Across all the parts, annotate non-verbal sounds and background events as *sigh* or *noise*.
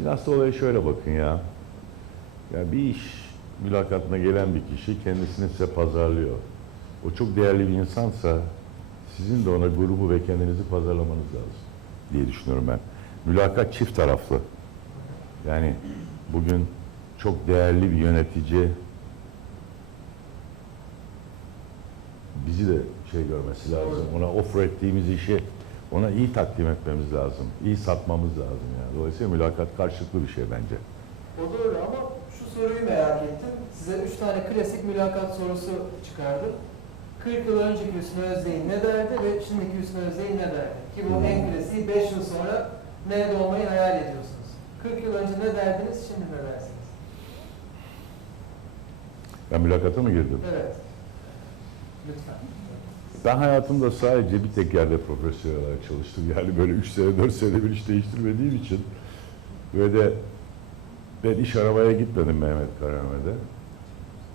Şimdi aslında olaya şöyle bakın ya. Ya bir iş mülakatına gelen bir kişi kendisini size pazarlıyor. O çok değerli bir insansa sizin de ona grubu ve kendinizi pazarlamanız lazım diye düşünüyorum ben. Mülakat çift taraflı. Yani bugün çok değerli bir yönetici bizi de şey görmesi lazım. Ona offer ettiğimiz işi ona iyi takdim etmemiz lazım. iyi satmamız lazım yani. Dolayısıyla mülakat karşılıklı bir şey bence. O doğru ama şu soruyu merak ettim. Size üç tane klasik mülakat sorusu çıkardım. 40 yıl önceki Hüsnü Özdeğin ne derdi ve şimdiki Hüsnü Özdeğin ne derdi? Ki bu en klasiği 5 yıl sonra nerede olmayı hayal ediyorsunuz. 40 yıl önce ne derdiniz, şimdi ne dersiniz? Ben mülakata mı girdim? Evet. Lütfen. Ben hayatımda sadece bir tek yerde profesyonel olarak çalıştım. Yani böyle 3 sene 4 sene bir iş değiştirmediğim için ve de ben iş aramaya gitmedim Mehmet Karame'de.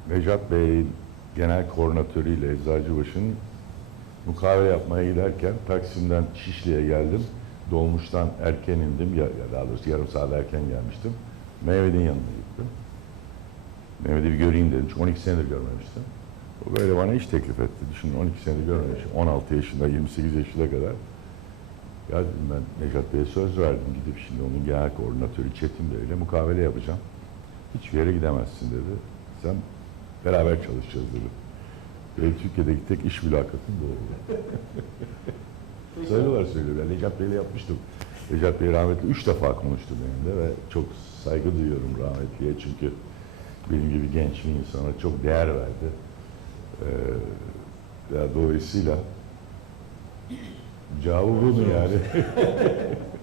Necat Bey'in genel koordinatörüyle Eczacıbaşı'nın mukavele yapmaya giderken Taksim'den Şişli'ye geldim. Dolmuştan erken indim. Ya daha doğrusu yarım saat erken gelmiştim. Mehmet'in yanına gittim. Mehmet'i bir göreyim dedim. Çünkü 12 senedir görmemiştim. O böyle bana iş teklif etti. Düşünün 12 senedir görmemişim. 16 yaşında, 28 yaşına kadar. Ya dedim ben Necat Bey'e söz verdim. Gidip şimdi onun genel koordinatörü Çetin Bey'le mukavele yapacağım. Hiçbir yere gidemezsin dedi. Sen beraber çalışacağız dedi. Benim Türkiye'deki tek iş mülakatım bu oldu. Söylüyorlar söylüyor. Ben Necat Bey'le yapmıştım. Necat Bey rahmetli üç defa konuştu benimle ve çok saygı duyuyorum rahmetliye çünkü benim gibi genç bir insana çok değer verdi. Ee, dolayısıyla cevabı bu mu yani? *laughs*